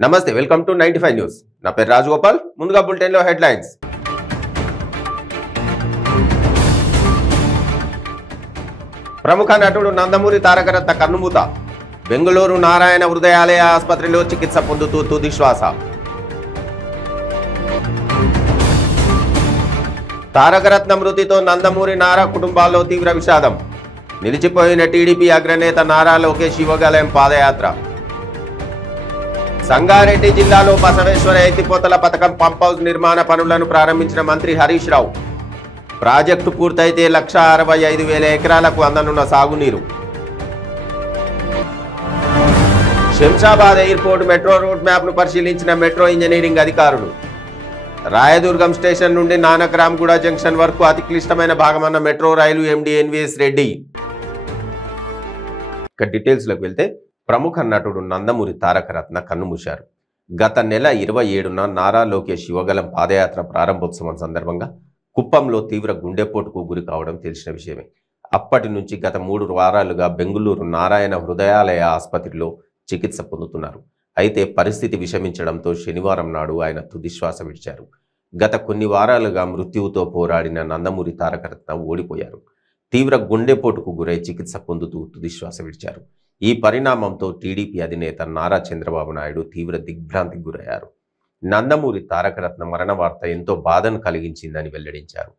నమస్తే welcome to 95 news నా పేరు రాజగోపాల్ ముందుగా బులెటిన్ లో హెడ్లైన్స్ ప్రముఖ నటుడు నందమూరి తారకరత్న కన్నుమూత బెంగళూరు నారాయణ హృదయాలయ ఆసుపత్రిలో చికిత్స పొందుతూ తుది శ్వాస తారకరత్న మృతితో నందమూరి నారా కుటుంబాల్లో తీవ్ర విషాదం నిలిచిపోయిన టీడీపీ అగ్రనేత నారా లోకేష్ యువగలయం పాదయాత్ర సంగారెడ్డి జిల్లాలో బసవేశ్వర ఎత్తిపోతల పథకం పంప్ హౌస్ నిర్మాణ పనులను ప్రారంభించిన మంత్రి హరీష్ రావు ప్రాజెక్టు పూర్తయితే 1,65,000 ఎకరాలకు అందనున్న సాగునీరు శంషాబాద్ ఎయిర్పోర్ట్ మెట్రో రూట్ మ్యాప్ను పరిశీలించిన మెట్రో ఇంజనీరింగ్ అధికారులు రాయదుర్గం స్టేషన్ నుండి నానక్రామ్గూడ జంక్షన్ వరకు అతి క్లిష్టమైన భాగమన్న metro rail MD NVS Reddy. ఇక డీటెయిల్స్లోకి వెళ్తే ప్రముఖ నటుడు నందమూరి తారకరత్న కన్నుమూశారు. గత నెల 27న నారా లోకేష్ యువగలం పాదయాత్ర ప్రారంభోత్సవం సందర్భంగా కుప్పంలో తీవ్ర గుండెపోటుకు గురి కావడం తెలిసిన విషయమే. అప్పటి నుంచి గత 3 వారాలుగా బెంగళూరు నారాయణ హృదయాలయ ఆసుపత్రిలో చికిత్స పొందుతున్నారు. అయితే పరిస్థితి విషమించడంతో శనివారం నాడు ఆయన తుదిశ్వాస విడిచారు. గత కొన్ని వారాలుగా మృత్యువుతో పోరాడిన నందమూరి తారకరత్న ఓడిపోయారు. తీవ్ర గుండెపోటుకు గురై చికిత్స పొందుతూ తుదిశ్వాస విడిచారు. ఈ పరిణామంతో టీడీపీ అధినేత నారా చంద్రబాబు నాయుడు తీవ్ర దిగ్భ్రాంతికి గురయ్యారు. నందమూరి తారకరత్న మరణ వార్త ఎంతో బాధను కలిగించిందని వెల్లడించారు.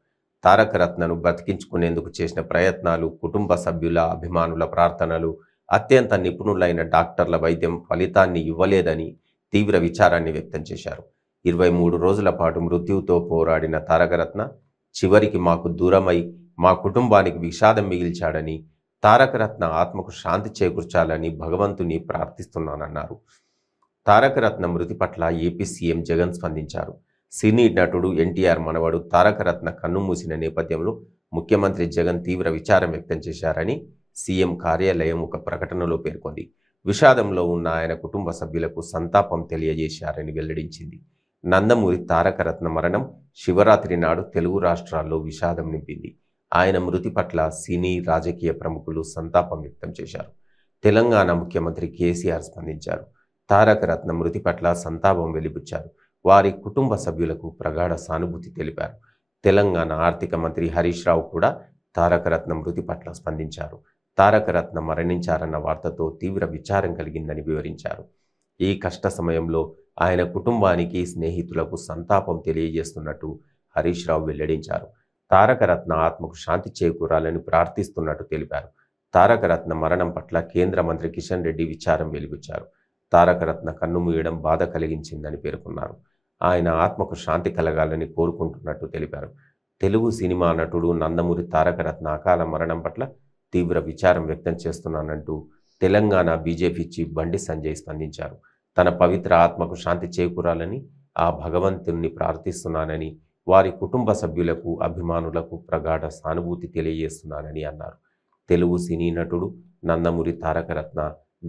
తారకరత్నను బ్రతికించుకునేందుకు చేసిన ప్రయత్నాలు, కుటుంబ సభ్యుల అభిమానుల ప్రార్థనలు, అత్యంత నిపుణులైన డాక్టర్ల వైద్యం ఫలితాన్ని ఇవ్వలేదని తీవ్ర విచారాన్ని వ్యక్తం చేశారు. 23 రోజుల పాటు మృత్యువుతో పోరాడిన తారకరత్న చివరికి మాకు దూరమై మా కుటుంబానికి విషాదం మిగిల్చాడని, తారకరత్న ఆత్మకు శాంతి చేకూర్చాలని భగవంతుని ప్రార్థిస్తున్నానన్నారు. తారకరత్న మృతి పట్ల ఏపీ సీఎం జగన్ స్పందించారు. సినీ నటుడు ఎన్టీఆర్ మనవడు తారకరత్న కన్నుమూసిన నేపథ్యంలో ముఖ్యమంత్రి జగన్ తీవ్ర విచారం వ్యక్తం చేశారని సీఎం కార్యాలయం ఒక ప్రకటనలో పేర్కొంది. విషాదంలో ఉన్న ఆయన కుటుంబ సభ్యులకు సంతాపం తెలియజేశారని వెల్లడించింది. నందమూరి తారకరత్న మరణం శివరాత్రి నాడు తెలుగు రాష్ట్రాల్లో విషాదం నింపింది. ఆయన మృతి పట్ల సినీ రాజకీయ ప్రముఖులు సంతాపం వ్యక్తం చేశారు. తెలంగాణ ముఖ్యమంత్రి కేసీఆర్ స్పందించారు. తారకరత్న మృతి పట్ల సంతాపం వెలిబుచ్చారు. వారి కుటుంబ సభ్యులకు ప్రగాఢ సానుభూతి తెలిపారు. తెలంగాణ ఆర్థిక మంత్రి హరీష్ రావు కూడా తారకరత్న మృతి పట్ల స్పందించారు. తారకరత్న మరణించారన్న వార్తతో తీవ్ర విచారం కలిగిందని వివరించారు. ఈ కష్ట సమయంలో ఆయన కుటుంబానికి, స్నేహితులకు సంతాపం తెలియజేస్తున్నట్టు హరీష్ రావు వెల్లడించారు. తారకరత్న ఆత్మకు శాంతి చేకూరాలని ప్రార్థిస్తున్నట్టు తెలిపారు. తారకరత్న మరణం పట్ల కేంద్ర మంత్రి కిషన్ రెడ్డి విచారం వెలిబుచ్చారు. తారకరత్న కన్నుమూయడం బాధ కలిగించిందని పేర్కొన్నారు. ఆయన ఆత్మకు శాంతి కలగాలని కోరుకుంటున్నట్టు తెలిపారు. తెలుగు సినిమా నటుడు నందమూరి తారకరత్న అకాల మరణం పట్ల తీవ్ర విచారం వ్యక్తం చేస్తున్నానంటూ తెలంగాణ బీజేపీ చీఫ్ బండి సంజయ్ స్పందించారు. తన పవిత్ర ఆత్మకు శాంతి చేకూరాలని ఆ భగవంతుని ప్రార్థిస్తున్నానని, వారి కుటుంబ సభ్యులకు, అభిమానులకు ప్రగాఢ సానుభూతి తెలియజేస్తున్నానని అన్నారు. తెలుగు సినీ నటుడు నందమూరి తారకరత్న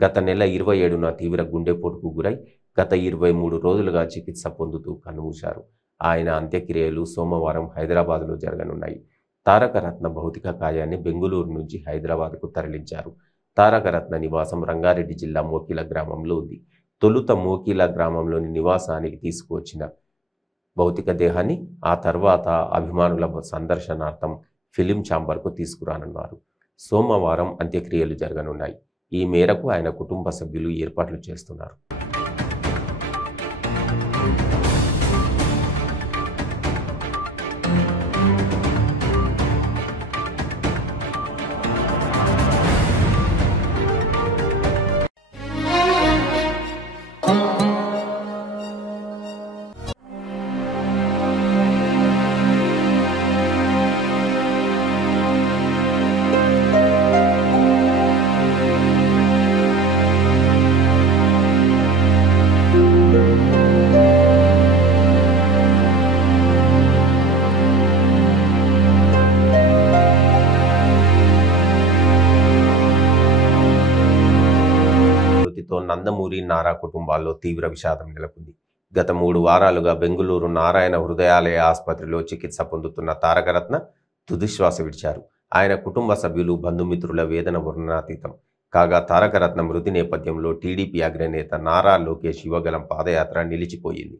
గత నెల 27న తీవ్ర గుండెపోటుకు గురై గత 23 రోజులుగా చికిత్స పొందుతూ కన్నుమూశారు. ఆయన అంత్యక్రియలు సోమవారం హైదరాబాద్లో జరగనున్నాయి. తారకరత్న భౌతిక కాయాన్ని బెంగళూరు నుంచి హైదరాబాద్కు తరలించారు. తారకరత్న నివాసం రంగారెడ్డి జిల్లా మోకిల గ్రామంలో ఉంది. తొలుత మోకిల గ్రామంలోని నివాసానికి తీసుకువచ్చిన భౌతిక దేహాన్ని ఆ తర్వాత అభిమానుల సందర్శనార్థం ఫిలిం ఛాంబర్కు తీసుకురానున్నారు. సోమవారం అంత్యక్రియలు జరగనున్నాయి. ఈ మేరకు ఆయన కుటుంబ సభ్యులు ఏర్పాట్లు చేస్తున్నారు. నందమూరి నారా కుటుంబాల్లో తీవ్ర విషాదం నెలకొంది. గత 3 వారాలుగా బెంగళూరు నారాయణ హృదయాలయ ఆసుపత్రిలో చికిత్స పొందుతున్న తారకరత్న తుదిశ్వాస విడిచారు. ఆయన కుటుంబ సభ్యులు, బంధుమిత్రుల వేదన వర్ణనాతీతం. కాగా తారకరత్న మృతి నేపథ్యంలో టీడీపీ అగ్రనేత నారా లోకేష్ యువగలం పాదయాత్ర నిలిచిపోయింది.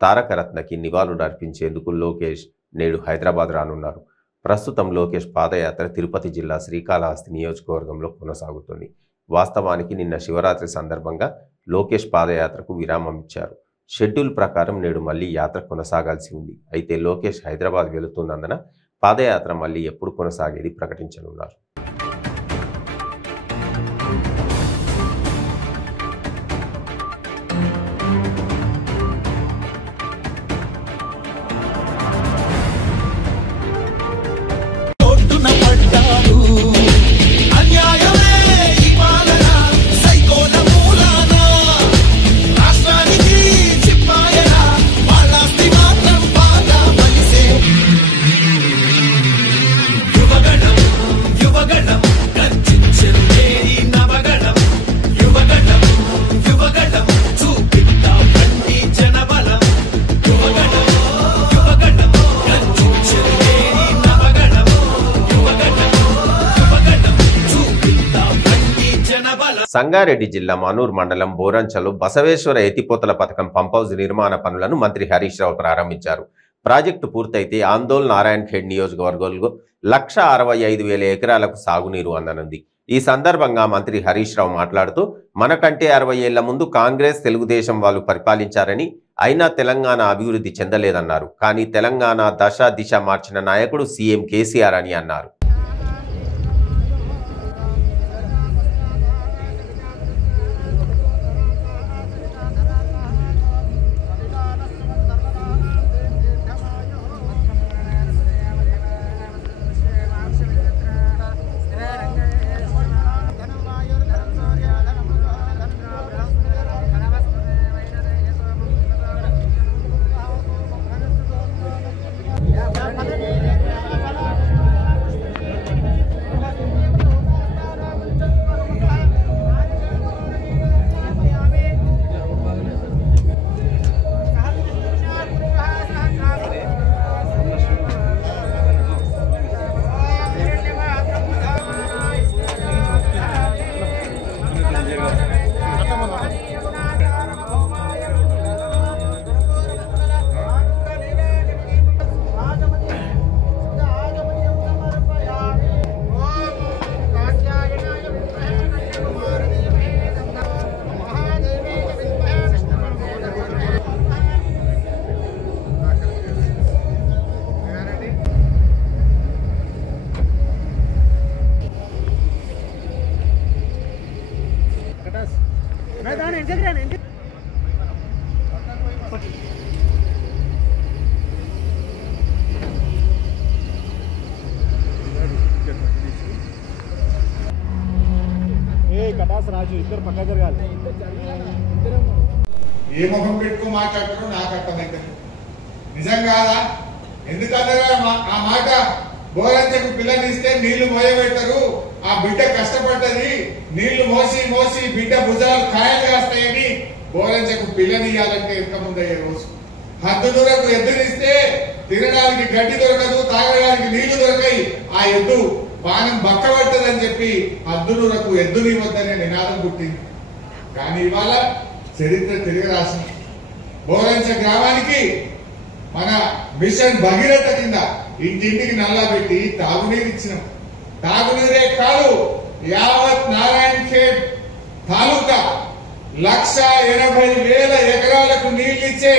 తారకరత్నకి నివాళులు అర్పించేందుకు లోకేష్ నేడు హైదరాబాద్ రానున్నారు. ప్రస్తుతం లోకేష్ పాదయాత్ర తిరుపతి జిల్లా శ్రీకాళహస్తి నియోజకవర్గంలో కొనసాగుతుంది. వాస్తవానికి నిన్న శివరాత్రి సందర్భంగా లోకేష్ పాదయాత్రకు విరామం ఇచ్చారు. షెడ్యూల్ ప్రకారం నేడు మళ్లీ యాత్ర కొనసాగాల్సి ఉంది. అయితే లోకేష్ హైదరాబాద్ వెళుతున్నందున పాదయాత్ర మళ్లీ ఎప్పుడు కొనసాగేది ప్రకటించనున్నారు. సంగారెడ్డి జిల్లా మానూర్ మండలం బోరంచలో బసవేశ్వర ఎత్తిపోతల పథకం పంపౌజ్ నిర్మాణ పనులను మంత్రి హరీష్ రావు ప్రారంభించారు. ప్రాజెక్టు పూర్తయితే ఆందోళ్ నారాయణ్ ఖేడ్ నియోజకవర్గంలో 1,65,000 ఎకరాలకు సాగునీరు అందనుంది. ఈ సందర్భంగా మంత్రి హరీష్ రావు మాట్లాడుతూ మనకంటే 60 ఏళ్ల ముందు కాంగ్రెస్ తెలుగుదేశం వాళ్ళు పరిపాలించారని, అయినా తెలంగాణ అభివృద్ధి చెందలేదన్నారు. కానీ తెలంగాణ దశ దిశ మార్చిన నాయకుడు సీఎం కేసీఆర్ అని అన్నారు. ఏ ముఖం పెట్టుకుని మాట్లాడుతారో నాకు అర్థమైతే నిజం కాదా? ఎందుకంటే ఆ మాట బోరంచకు పిల్లనిస్తే నీళ్లు మోయబెట్టరు, ఆ బిడ్డ కష్టపడ్డది, నీళ్లు మోసి మోసి బిడ్డ భుజాలు కాయలు కాస్తాయని బోరంచకు పిల్లనియాలంటే ఎంత ముందయ్యే రోజు. హద్దులకు ఎద్దునిస్తే తినడానికి గడ్డి దొరకదు, తాగడానికి నీళ్లు దొరకాయి, ఆ ఎద్దు పానం బక్కబట్టదని చెప్పి హద్దులకు ఎద్దునివ్వద్దనే నినాదం పుట్టింది. కానీ ఇవాళ చరిత్ర తిరిగి రాసిన బోరంచ గ్రామానికి మన మిషన్ భగీరథ కింద ఇంటింటికి నల్లా పెట్టి తాగునీరు ఇచ్చినాం. తాగునీరే కాదు, యావత్ నారాయణ్ ఖేడ్ తాలూకా 1,80,000 ఎకరాలకు నీళ్లిచ్చే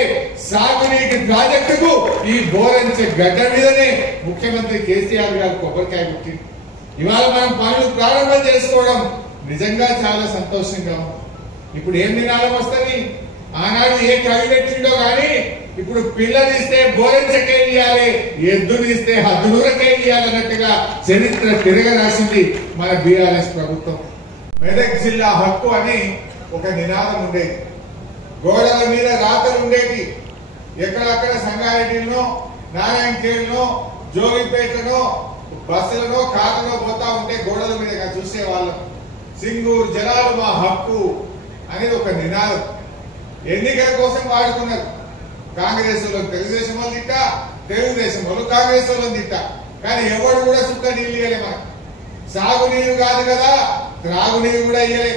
సాగునీటి ప్రాజెక్టుకు ఈ బోరంచ గడ్డ మీదనే ముఖ్యమంత్రి కేసీఆర్ గారు కొబ్బరికాయ పుట్టింది. ఇవాళ మనం పనులు ప్రారంభం చేసుకోవడం నిజంగా చాలా సంతోషంగా ఉంది. ఇప్పుడు ఏం నినాదం వస్తుంది? ఆనాడు ఏ కవి పెట్టిండో గాని ఇప్పుడు పిల్లనిస్తే బోరంచకే ఇయ్యాలి, ఎద్దునిస్తే హద్దునూరకే ఇయ్యాలన్నట్టుగా చరిత్ర తిరగరాసింది మన బీఆర్ఎస్ ప్రభుత్వం. మెదక్ జిల్లా హక్కు అని ఒక నినాదం ఉండేది. గోడల మీద రాతలు ఉండేవి. ఎక్కడక్కడ సంగారెడ్డిలో, నారాయణ ఖేడ్లో, జోగిపేటలో బస్సులలో కార్లలో పోతా ఉంటే గోడల మీద చూసేవాళ్ళం. సింగూరు జలాలు మా హక్కు అనేది ఒక నినాదం. ఎన్నికల కోసం వాడుకున్నారు. కాంగ్రెస్ వాళ్ళు తెలుగుదేశం వాళ్ళు తిట్టా, తెలుగుదేశం వాళ్ళు కాంగ్రెస్ వాళ్ళని తిట్టా. కానీ ఎవరు కూడా సుక్క నీళ్ళు ఇయ్యలే. మనకు సాగునీరు కాదు కదా, త్రాగునీరు కూడా ఇయ్యలే.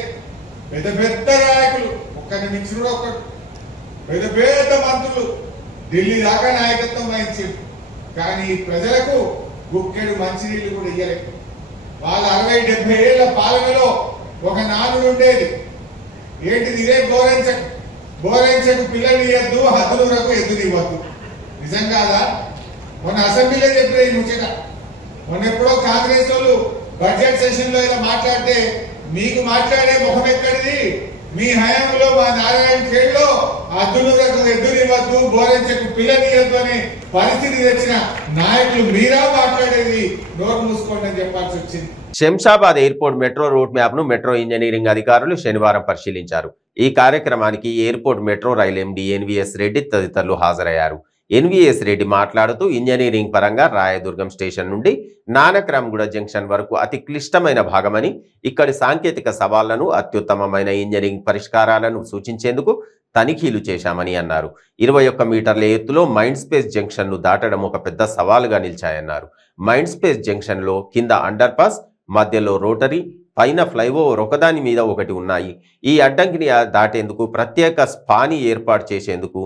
పెద్ద పెద్ద నాయకులు ఒక్కరిని మించి కూడా ఒక్కడు పెద్ద పెద్ద మంత్రులు ఢిల్లీ దాకా నాయకత్వం వహించారు. కానీ ప్రజలకు గుక్కెడు మంచినీళ్లు కూడా ఇయ్యలే. వాళ్ళ 60-70 ఏళ్ల పాలనలో ఒక నానుడు ఉండేది. ఏంటిది? ఇదే బోరెంచకు పిల్లలు ఇవ్వద్దు, హద్దులకు ఎద్దునివ్వద్దు. నిజం కాదా? మొన్న అసెంబ్లీలో చెప్పిన ఈ ముచ్చట. మొన్న ఎప్పుడో కాంగ్రెస్ వాళ్ళు బడ్జెట్ సెషన్ లో ఇలా మాట్లాడితే, మీకు మాట్లాడే ముఖం ఎక్కడిది? మీ హయాంలో మా నారాయణ ఖేడ్లో హద్దులకు ఎద్దునివ్వద్దు, బోరెంచకు పిల్లనివ్వద్దు అనే పరిస్థితి తెచ్చిన నాయకులు మీరా మాట్లాడేది? నోరు మూసుకోండి అని చెప్పాల్సి వచ్చింది. Shamshabad airport metro route map ను మెట్రో ఇంజనీరింగ్ అధికారులు శనివారం పరిశీలించారు. ఈ కార్యక్రమానికి airport metro rail MD NVS Reddy తదితరులు హాజరయ్యారు. ఎన్వీఎస్ రెడ్డి మాట్లాడుతూ ఇంజనీరింగ్ పరంగా రాయదుర్గం స్టేషన్ నుండి నానక్రామ్గూడ జంక్షన్ వరకు అతి క్లిష్టమైన భాగమని, ఇక్కడి సాంకేతిక సవాళ్లను, అత్యుత్తమమైన ఇంజనీరింగ్ పరిష్కారాలను సూచించేందుకు తనిఖీలు చేశామని అన్నారు. 21 మీటర్ల ఎత్తులో మైండ్ స్పేస్ జంక్షన్ ను దాటడం ఒక పెద్ద సవాలుగా నిలిచాయన్నారు. మైండ్ స్పేస్ జంక్షన్ లో కింద అండర్ పాస్, మధ్యలో రోటరీ, పైన ఫ్లైఓవర్ ఒకదాని మీద ఒకటి ఉన్నాయి. ఈ అడ్డంకిని దాటేందుకు ప్రత్యేక స్పాని ఏర్పాటు చేసేందుకు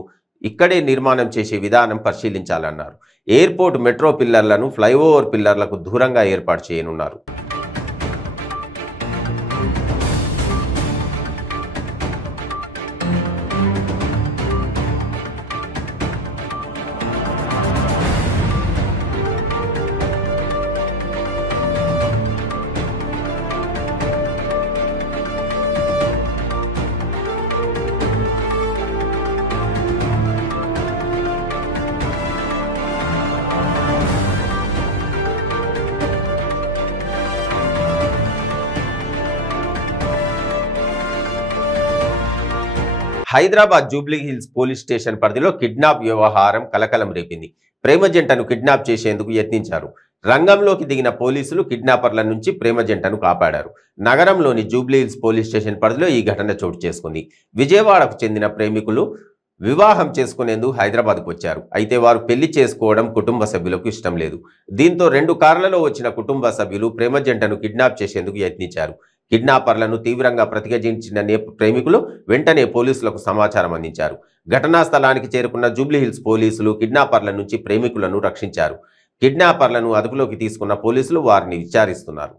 ఇక్కడే నిర్మాణం చేసే విధానం పరిశీలించాలన్నారు. ఎయిర్పోర్ట్ మెట్రో పిల్లర్లను ఫ్లైఓవర్ పిల్లర్లకు దూరంగా ఏర్పాటు చేయనున్నారు. Hyderabad Jubilee hills police station పరిధిలో కిడ్నాప్ వ్యవహారం కలకలం రేపింది. ప్రేమ జంటను కిడ్నాప్ చేసేందుకు యత్నించారు. రంగంలోకి దిగిన పోలీసులు కిడ్నాపర్ల నుంచి ప్రేమ జంటను కాపాడారు. నగరంలోని జూబ్లీ హిల్స్ పోలీస్ స్టేషన్ పరిధిలో ఈ ఘటన చోటు చేసుకుంది. విజయవాడకు చెందిన ప్రేమికులు వివాహం చేసుకునేందుకు హైదరాబాద్కు వచ్చారు. అయితే వారు పెళ్లి చేసుకోవడం కుటుంబ సభ్యులకు ఇష్టం లేదు. దీంతో 2 కార్లలో వచ్చిన కుటుంబ సభ్యులు ప్రేమ జంటను కిడ్నాప్ చేసేందుకు యత్నించారు. కిడ్నాపర్లను తీవ్రంగా ప్రతిఘటించిన ప్రేమికులు వెంటనే పోలీసులకు సమాచారం అందించారు. ఘటనా స్థలానికి చేరుకున్న జూబ్లీ హిల్స్ పోలీసులు కిడ్నాపర్ల నుంచి ప్రేమికులను రక్షించారు. కిడ్నాపర్లను అదుపులోకి తీసుకున్న పోలీసులు వారిని విచారిస్తున్నారు.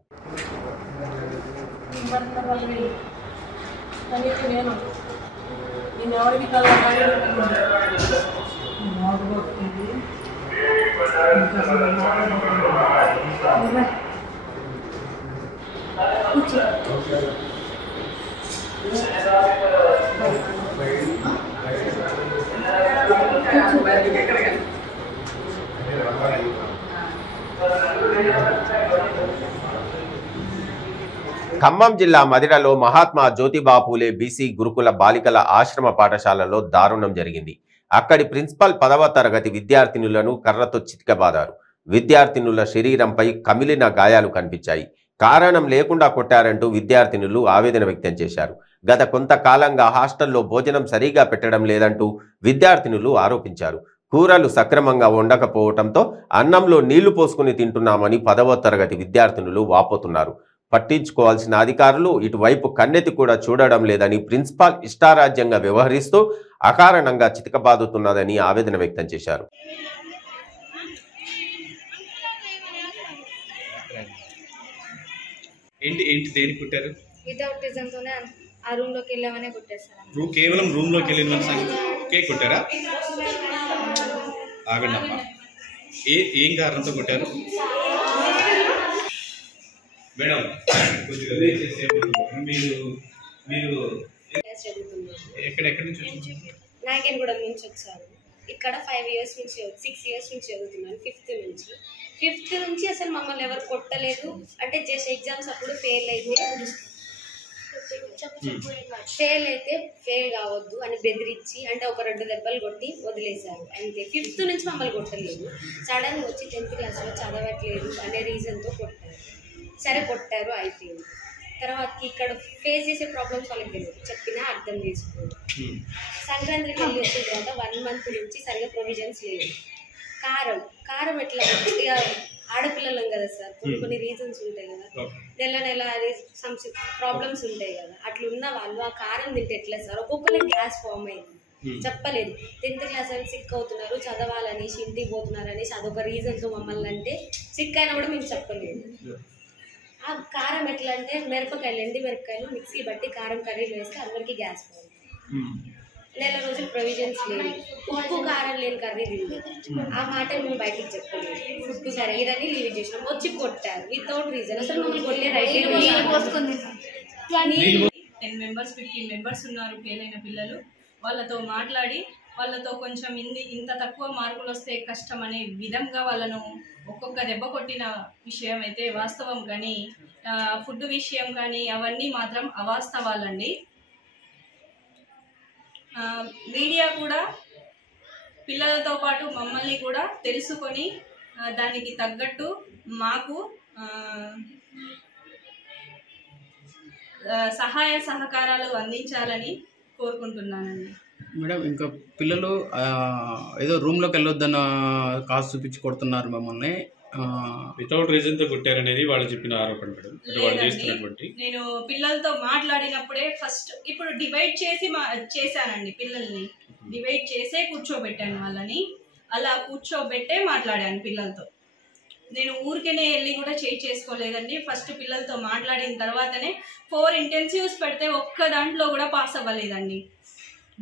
ఖమ్మం జిల్లా మదిరలో మహాత్మా జ్యోతిబా పూలే బీసీ గురుకుల బాలికల ఆశ్రమ పాఠశాలలో దారుణం జరిగింది. అక్కడి ప్రిన్సిపల్ 10వ తరగతి విద్యార్థినులను కర్రతో చితకబాదారు. విద్యార్థినుల శరీరంపై కమిలిన గాయాలు కనిపించాయి. కారణం లేకుండా కొట్టారంటూ విద్యార్థినులు ఆవేదన వ్యక్తం చేశారు. గత కొంతకాలంగా హాస్టల్లో భోజనం సరిగా పెట్టడం లేదంటూ విద్యార్థినులు ఆరోపించారు. కూరలు సక్రమంగా వండకపోవడంతో అన్నంలో నీళ్లు పోసుకుని తింటున్నామని 10వ తరగతి విద్యార్థినులు వాపోతున్నారు. పట్టించుకోవాల్సిన అధికారులు ఇటువైపు కన్నెత్తి కూడా చూడడం లేదని, ప్రిన్సిపాల్ ఇష్టారాజ్యంగా వ్యవహరిస్తూ అకారణంగా చితకబాదుతున్నదని ఆవేదన వ్యక్తం చేశారు. దేని కుట్టారు? వితౌటిజంతోనే ఆ రూమ్ లోకి వెళ్ళామనే కొట్టేస్తారు. కేవలం రూమ్ లోకి వెళ్ళిన కేక్ కొట్టారా? ఆగండి అమ్మా. ఏం కారణంతో కొట్టారు మేడం? కొద్దిగా మీరు ఎక్కడెక్కడి నుంచి వచ్చారు? నాగేన్గూడెం నుంచి వచ్చాను. ఇక్కడ 5 ఇయర్స్ నుంచి 6 ఇయర్స్ నుంచి చదువుతున్నాను. 5th నుంచి అసలు మమ్మల్ని ఎవరు కొట్టలేదు. అంటే జస్ట్ ఎగ్జామ్స్ అప్పుడు ఫెయిల్ అయితే ఫెయిల్ కావద్దు అని బెదిరించి అంటే ఒక 2 దెబ్బలు కొట్టి వదిలేశారు అంతే. 5th నుంచి మమ్మల్ని కొట్టలేదు. సడన్గా వచ్చి 10th క్లాస్లో చదవట్లేదు అనే రీజన్తో కొట్టారు. సరే కొట్టారు, అయిపోయింది. తర్వాత ఇక్కడ ఫేస్ చేసే ప్రాబ్లమ్స్ వాళ్ళకి తెలియదు, చెప్పినా అర్థం చేసుకోరు. సంక్రాంతికి వెళ్ళి వచ్చిన తర్వాత 1 మంత్ నుంచి సరిగా ప్రొవిజన్స్ లేవు. కారం ఎట్లా ఇక ఆడపిల్లలం కదా సార్, కొన్ని రీజన్స్ ఉంటాయి కదా, నెల అది ప్రాబ్లమ్స్ ఉంటాయి కదా, అట్లా ఉన్న వాళ్ళు ఆ కారం తింటే ఎట్లా సార్? ఒక్కొక్కరికి గ్యాస్ ఫామ్ అయింది, చెప్పలేదు. 10th క్లాస్ అని సిక్ అవుతున్నారు, చదవాలనేసి ఇంటికి పోతున్నారు అనేసి అదొక రీజన్తో మమ్మల్ని అంటే సిక్ అయినా కూడా మేము చెప్పలేదు. ఆ కారం ఎట్లా అంటే మిరపకాయలు, ఎండి మిరపకాయలు మిక్సీ బట్టి కారం కర్రీలు వేస్తే అందరికీ గ్యాస్ ఫామ్. నెల రోజులు ప్రొవిజన్స్ లేవు, ఉప్పు కారం లేని కర్రీ తింది. ఆ మాట మేము బయటికి చెప్పలేదు, ఫుడ్ సరైనని లీవ్ చేసినాం. వచ్చి కొట్టారు వితౌట్ రీజన్. అసలు మమ్మల్ని కొట్టే రైట్ 10 members 15 members ఉన్నారు ఫెయిల్ అయిన పిల్లలు. వాళ్ళతో మాట్లాడి వాళ్ళతో కొంచెం ఇంత తక్కువ మార్కులు వస్తే కష్టం అనే విధంగా వాళ్ళను ఒక్కొక్క దెబ్బ కొట్టిన విషయం అయితే వాస్తవం, కానీ ఫుడ్ విషయం కానీ అవన్నీ మాత్రం అవాస్తవాలండి. మీడియా కూడా పిల్లలతో పాటు మమ్మల్ని కూడా తెలుసుకొని దానికి తగ్గట్టు మాకు సహాయ సహకారాలు అందించాలని కోరుకుంటున్నానండి. మేడం, ఇంకా పిల్లలు ఏదో రూమ్లోకి వెళ్ళొద్దన్న కాసు చూపించి కొడుతున్నారు మమ్మల్ని. వితౌట్ రీజన్ తో కొట్టారనేది వాళ్ళు చెప్పిన ఆరోపణ మేడం. నేను పిల్లలతో మాట్లాడినప్పుడే ఫస్ట్ ఇప్పుడు డివైడ్ చేసి చేశానండి. పిల్లల్ని డివైడ్ చేసే కూర్చోబెట్టాను, వాళ్ళని అలా కూర్చోబెట్టే మాట్లాడాను పిల్లలతో. నేను ఊరికేనే వెళ్ళి కూడా చేసుకోలేదండి. ఫస్ట్ పిల్లలతో మాట్లాడిన తర్వాతనే 4 ఇంటెన్సివ్స్ పెడితే ఒక్క దాంట్లో కూడా పాస్ అవ్వలేదండి.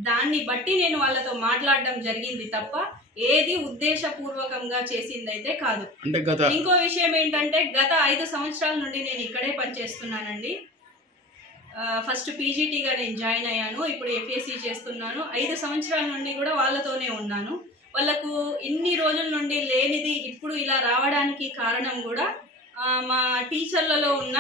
దాన్ని బట్టి నేను వాళ్ళతో మాట్లాడడం జరిగింది తప్ప ఏది ఉద్దేశపూర్వకంగా చేసిందైతే కాదు. ఇంకో విషయం ఏంటంటే గత 5 సంవత్సరాల నుండి నేను ఇక్కడే పనిచేస్తున్నానండి. ఫస్ట్ పీజీటీగా నేను జాయిన్ అయ్యాను, ఇప్పుడు ఎఫ్ఎస్సి చేస్తున్నాను. 5 సంవత్సరాల నుండి కూడా వాళ్ళతోనే ఉన్నాను. వాళ్ళకు ఇన్ని రోజుల నుండి లేనిది ఇప్పుడు ఇలా రావడానికి కారణం కూడా మా టీచర్లలో ఉన్న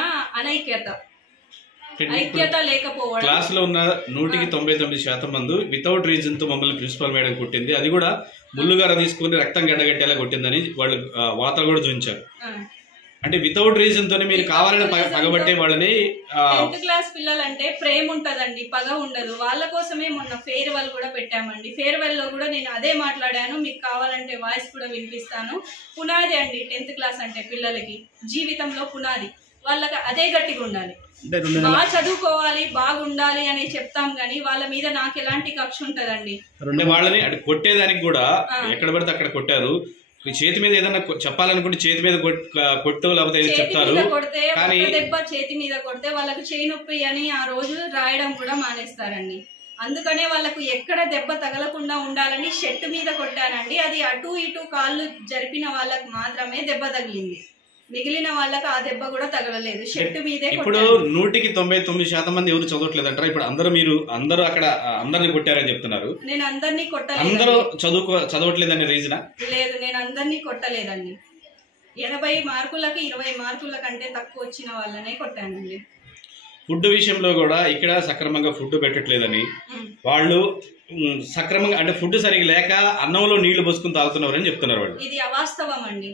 ఐక్యత లేకపోవడం. క్లాస్ లో ఉన్న 99% మంది వితౌట్ రీజన్ తో మమ్మల్ని ప్రిన్సిపల్ మేడం కొట్టింది, అది కూడా ముళ్ళుగార తీసుకుని రక్తం గడ్డగట్టేలా కొట్టిందని వాళ్ళు వార్తలు కూడా చూపించారు. అంటే వితౌట్ రీజన్ తోనే మీరు కావాలని పగబట్టే వాళ్ళని. 10th క్లాస్ పిల్లలంటే ప్రేమ ఉంటదండి, పగ ఉండదు. వాళ్ళ కోసమే మొన్న ఫేర్వెల్ కూడా పెట్టామండి. ఫేర్వెల్ లో కూడా నేను అదే మాట్లాడాను, మీకు కావాలంటే వాయిస్ కూడా వినిపిస్తాను. పునాది అండి 10th క్లాస్ అంటే పిల్లలకి జీవితంలో పునాది. వాళ్ళకి అదే గట్టిగా ఉండాలి, బాగా చదువుకోవాలి, బాగుండాలి అని చెప్తాం గానీ వాళ్ళ మీద నాకు ఎలాంటి కక్ష ఉంటదండి. వాళ్ళని అంటే కొట్టేదానికి కూడా ఎక్కడ పడితే అక్కడ కొట్టారు. చేతి మీద ఏదైనా చెప్పాలనుకుంటే చేతి మీద కొట్టు లేకపోతే చెప్తారు, కానీ దెబ్బ చేతి మీద కొడితే వాళ్ళకి చేయి నొప్పి అని ఆ రోజు రాయడం కూడా మానేస్తారండి. అందుకనే వాళ్ళకు ఎక్కడ దెబ్బ తగలకుండా ఉండాలని షర్ట్ మీద కొట్టానండి. అది అటు ఇటు కాళ్ళు జరిపిన వాళ్ళకు మాత్రమే దెబ్బ తగిలింది, మిగిలిన వాళ్ళకి ఆ దెబ్బ కూడా తగలలేదు. షర్ట్ మీదే. ఇప్పుడు 99% మంది ఎవరు చదవట్లేదు అంటారా? ఇప్పుడు అందరూ అక్కడ అందరిని కొట్టారని చెప్తున్నారు. నేను అందరినీ కొట్టలేదు. అందరూ చదవట్లేదనే రీజనా? లేదు, నేను అందరినీ కొట్టలేదండి. 80 మార్కులకి 20 మార్కుల కంటే తక్కువ వచ్చిన వాళ్ళనే కొట్టానండి. ఫుడ్ విషయంలో కూడా ఇక్కడ సక్రమంగా ఫుడ్ పెట్టట్లేదని, వాళ్ళు సక్రమంగా అంటే ఫుడ్ సరిగ్గా లేక అన్నంలో నీళ్లు పోసుకుని తాగుతున్నారని చెప్తున్నారు వాళ్ళు. ఇది అవాస్తవం అండి,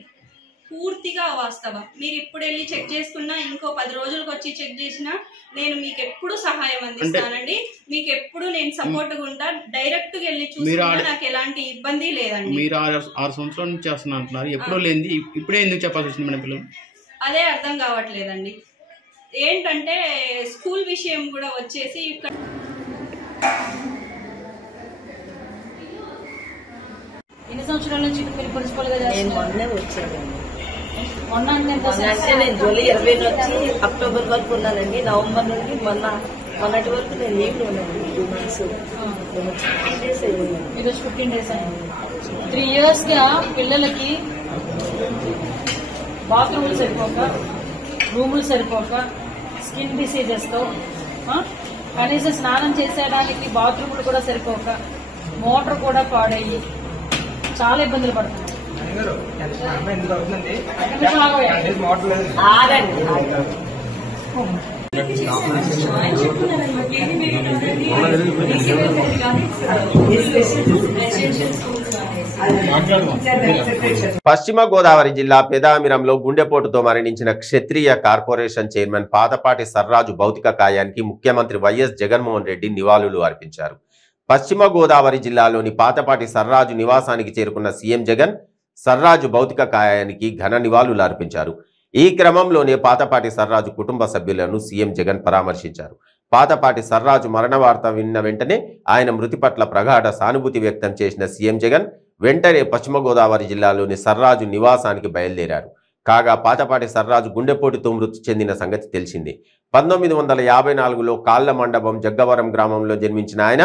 పూర్తిగా అవాస్తవం. మీరు ఇప్పుడు వెళ్ళి చెక్ చేసుకున్నా, ఇంకో 10 రోజులకు వచ్చి చెక్ చేసినా నేను మీకు ఎప్పుడు సహాయం అందిస్తానండి. మీకు ఎప్పుడు నేను సపోర్ట్ గా ఉంటా. డైరెక్ట్ గా వెళ్ళి చూసుకున్నా నాకు ఎలాంటి ఇబ్బంది లేదండి. మీరు 6 సంవత్సరాల నుంచి చేస్తున్నా అంటున్నారు, ఎప్పుడో లేనిది ఇప్పుడే ఎందుకు చెప్పాల్సి వచ్చింది మన పిల్లలు? అదే అర్థం కావట్లేదండి. ఏంటంటే స్కూల్ విషయం కూడా వచ్చేసి ఇక్కడ ఎన్ని సంవత్సరాల నుంచి మీరు ప్రిన్సిపల్ గా నేను మొన్నే వచ్చానండి. మొన్న అంటే నేను జూలై 20 నుంచి అక్టోబర్ వరకు ఉన్నానండి. నవంబర్ నుండి మొన్నటి వరకు నేను లీవ్ లో ఉన్నానండి. 2 months 15 days అయ్యింది. ఈరోజు 15 days అయింది. 3 years గా పిల్లలకి బాత్రూములు సరిపోక, రూములు సరిపోక, స్కిన్ డిసీజెస్ తో, కనీసం స్నానం చేసేయడానికి బాత్రూములు కూడా సరిపోక, మోటార్ కూడా పాడయ్యి చాలా ఇబ్బందులు పడుతున్నారు. పశ్చిమ గోదావరి జిల్లా పెదామిరంలో గుండెపోటుతో మరణించిన క్షత్రియ కార్పొరేషన్ చైర్మన్ పాతపాటి సర్రాజు భౌతిక కాయానికి ముఖ్యమంత్రి వైఎస్ జగన్మోహన్ రెడ్డి నివాళులు అర్పించారు. పశ్చిమ గోదావరి జిల్లాలోని పాతపాటి సర్రాజు నివాసానికి చేరుకున్న సీఎం జగన్ సర్రాజు భౌతిక కాయానికి ఘన నివాళులు అర్పించారు. ఈ క్రమంలోనే పాతపాటి సర్రాజు కుటుంబ సభ్యులను సీఎం జగన్ పరామర్శించారు. పాతపాటి సర్రాజు మరణ వార్త విన్న వెంటనే ఆయన మృతి పట్ల ప్రగాఢ సానుభూతి వ్యక్తం చేసిన సీఎం జగన్ వెంటనే పశ్చిమ గోదావరి జిల్లాలోని సర్రాజు నివాసానికి బయలుదేరారు. కాగా పాతపాటి సర్రాజు గుండెపోటుతో మృతి చెందిన సంగతి తెలిసింది. 1954లో కాళ్ల మండపం జగ్గవరం గ్రామంలో జన్మించిన ఆయన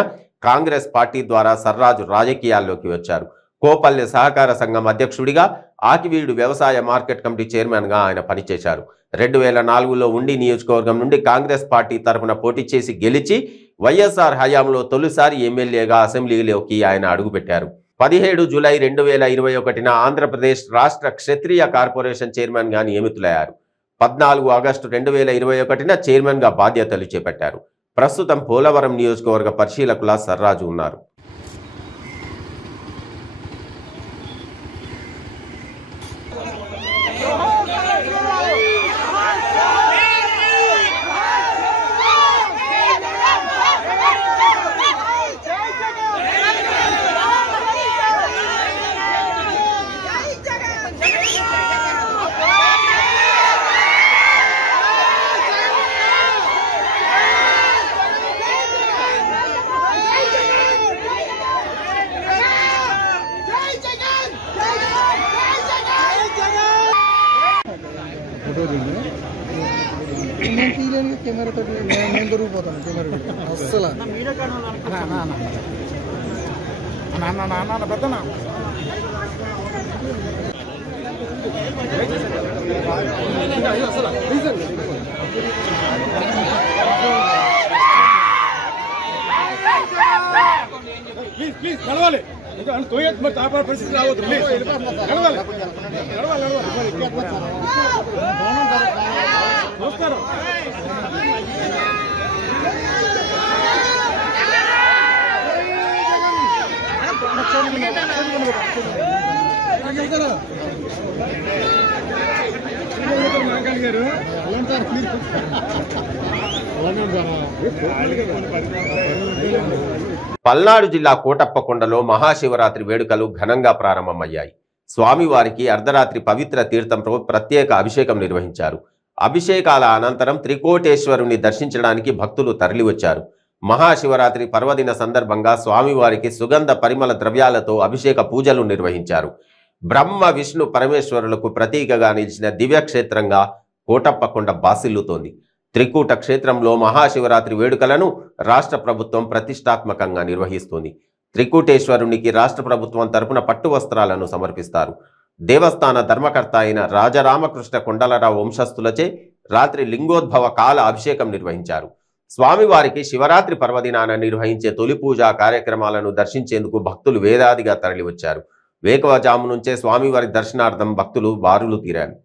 కాంగ్రెస్ పార్టీ ద్వారా సర్రాజు రాజకీయాల్లోకి వచ్చారు. కోపల్లె సహకార సంఘం అధ్యక్షుడిగా, ఆకివీడు వ్యవసాయ మార్కెట్ కమిటీ చైర్మన్గా ఆయన పనిచేశారు. 2004లో ఉండి నియోజకవర్గం నుండి కాంగ్రెస్ పార్టీ తరఫున పోటీ చేసి గెలిచి వైఎస్ఆర్ హయాంలో తొలిసారి ఎమ్మెల్యేగా అసెంబ్లీలోకి ఆయన అడుగుపెట్టారు. 17 జూలై 2021 ఆంధ్రప్రదేశ్ రాష్ట్ర క్షత్రియ కార్పొరేషన్ చైర్మన్గా నియమితులయ్యారు. 14 ఆగస్టు 2021 చైర్మన్గా బాధ్యతలు చేపట్టారు. ప్రస్తుతం పోలవరం నియోజకవర్గ పరిశీలకుల సర్రాజు ఉన్నారు. కెమెరాతో నేను దొరికిపోతాను. కెమెరా అస్సలు పెద్దనా ప్లీజ్ కలవాలి. మరి తాపా పరిస్థితి రావద్దు. ప్లీజ్ కలవాలి నమస్కారం. గారు పల్నాడు జిల్లా కోటప్పకొండలో మహాశివరాత్రి వేడుకలు ఘనంగా ప్రారంభమయ్యాయి. స్వామివారికి అర్ధరాత్రి పవిత్ర తీర్థంతో ప్రత్యేక అభిషేకం నిర్వహించారు. అభిషేకాల అనంతరం త్రికోటేశ్వరుని దర్శించడానికి భక్తులు తరలివచ్చారు. మహాశివరాత్రి పర్వదిన సందర్భంగా స్వామివారికి సుగంధ పరిమళ ద్రవ్యాలతో అభిషేక పూజలు నిర్వహించారు. బ్రహ్మ విష్ణు పరమేశ్వరులకు ప్రతీకగా నిలిచిన దివ్యక్షేత్రంగా కోటప్పకొండ బాసిల్లుతోంది. త్రికూట క్షేత్రంలో మహాశివరాత్రి వేడుకలను రాష్ట్ర ప్రభుత్వం ప్రతిష్టాత్మకంగా నిర్వహిస్తోంది. త్రికూటేశ్వరునికి రాష్ట్ర ప్రభుత్వం తరపున పట్టు వస్త్రాలను సమర్పిస్తారు. దేవస్థాన ధర్మకర్త అయిన రాజరామకృష్ణ కొండలరావు వంశస్థులచే రాత్రి లింగోద్భవ కాల అభిషేకం నిర్వహించారు. స్వామివారికి శివరాత్రి పర్వదినాన నిర్వహించే తొలి పూజా కార్యక్రమాలను దర్శించేందుకు భక్తులు వేలాదిగా తరలివచ్చారు. వేకువజాము నుంచే స్వామివారి దర్శనార్థం భక్తులు బారులు తీరారు.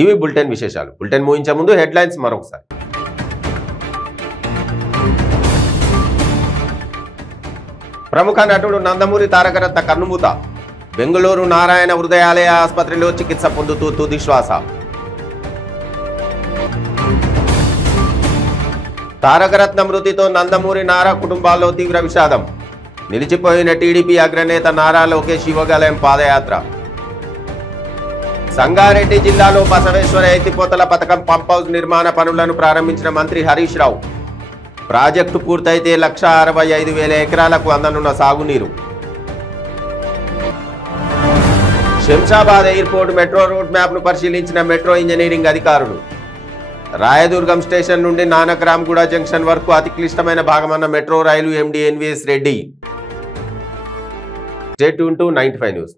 ఇవి బులెటిన్ విశేషాలు. బులెటిన్ ముగించే ముందు హెడ్లైన్స్ మరొకసారి. ప్రముఖ నటుడు నందమూరి తారకరత్న కన్నుమూత. బెంగళూరు నారాయణ హృదయాలయ ఆసుపత్రిలో చికిత్స పొందుతూ తుది శ్వాస. తారకరత్న మృతితో నందమూరి నారా కుటుంబాల్లో తీవ్ర విషాదం. నిలిచిపోయిన టీడీపీ అగ్రనేత నారా లోకేష్ యువగలయం పాదయాత్ర. సంగారెడ్డి జిల్లాలో బసవేశ్వర ఎత్తిపోతల పథకం పంప్ హౌస్ నిర్మాణ పనులను ప్రారంభించిన మంత్రి హరీష్ రావు. ప్రాజెక్టు పూర్తయితే 1,65,000 ఎకరాలకు అందనున్న సాగునీరు. శంషాబాద్ ఎయిర్పోర్ట్ మెట్రో రూట్ మ్యాప్ను పరిశీలించిన మెట్రో ఇంజనీరింగ్ అధికారులు. రాయదుర్గం స్టేషన్ నుండి నానక్రామ్గూడ జంక్షన్ వరకు అతి క్లిష్టమైన భాగమన్న metro rail MD NVS Reddy. Stay tuned to 95 news.